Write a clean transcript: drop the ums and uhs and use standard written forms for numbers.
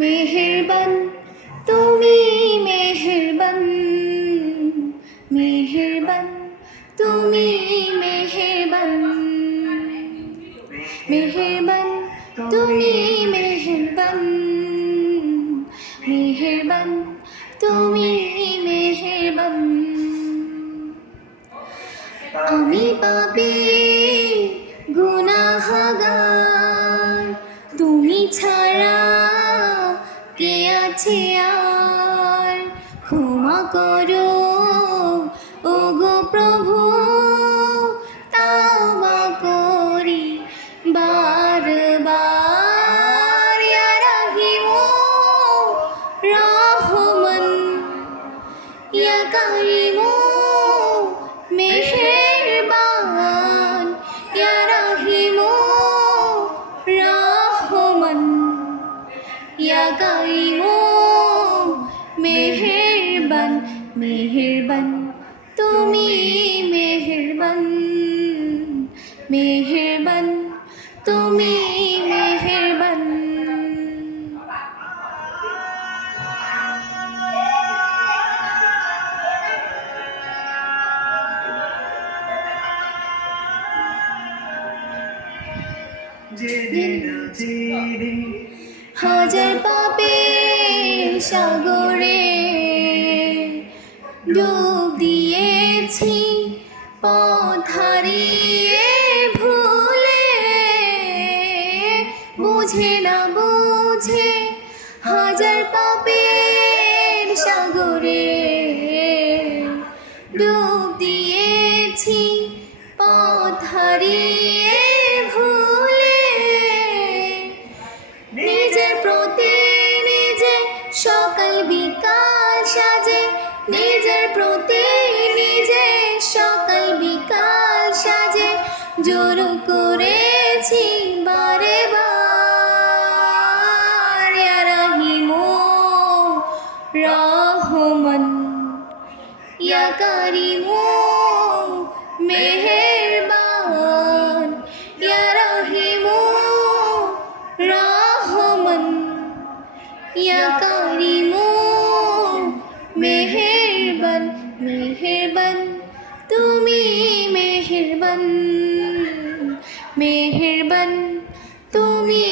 মেহেরবান তুমি মেহেরবান, মেহেরবান তুমি মেহেরবান, মেহেরবান তুমি মেহেরবান, মেহেরবান তুমি মেহেরবান। আমি পাপী গুনাহগার, তুমি ছাড়া কে আছে আর? ক্ষমা করো ওগো প্রভু, তাওবা করি বারবার। ইয়া রাহিমু রহমান, ইয়া কারিমু মেহেরবান, ইয়া রাহিমু রহমান, ইয়া কারিমু মেহেরবান। মেহেরবান তুমি মেহেরবান, মেহেরবান তুমি মেহেরবান। হাজার পাপের সাগরে ডুব দিয়েছি, পথ হারিয়ে ভুলে, বুঝে না বুঝে হাজার পাপের সাগরে ডুব দিয়েছি, পথ হারিয়ে ভুলে। নিজের প্রতি নিজে সকাল বিকাল সাজে, নিজের প্রতি নিজে সকাল বিকাল সাজে, জোর করেছি বারে বার। ইয়া রাহিমু রহমান, ইয়া কারিমু মেহেরবান, ইয়া রাহিমু রহমান, ইয়া কারিমু মেহেরবান। মেহেরবান তুমি মেহেরবান, মেহেরবান তুমি